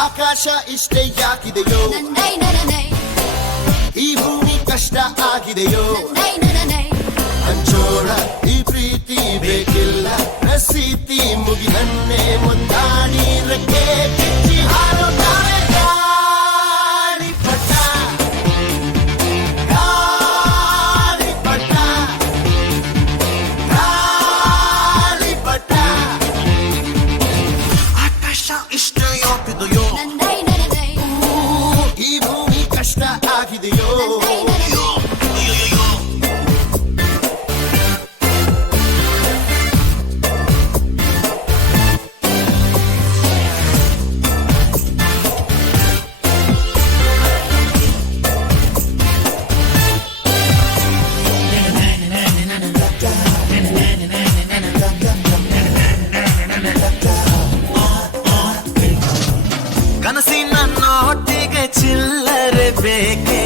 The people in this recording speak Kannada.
ಆಕಾಶ ಇಷ್ಟೇ ಯಾಕಿದೆಯೋ ಈ ಭೂಮಿ ಕಷ್ಟ ಆಗಿದೆಯೋ ಹಂಚೋಣ ಈ ಪ್ರೀತಿ ಬೇಕಿಲ್ಲ ಪ್ರಸೀತಿ ಮುಗಿದನ್ನೇ ಮುಂದಾಡಿ ರೆಕ್ಕೆ ಕಿಚ್ಚಿ ಹಾರುತ್ತಾರೆ ಗಾಳಿಪಟ ಗಾಳಿಪಟ ಗಾಳಿಪಟ ಆಕಾಶ ಇಷ್ಟ ಯಾಕಿದೆಯೋ ಈ ಭೂಮಿ ಕಷ್ಟ ಆಗಿದೆಯೋ ಕನಸಿನ ನೋಟಿಗೆ ಚಿಲ್ಲರೆ ಬೇಕೆ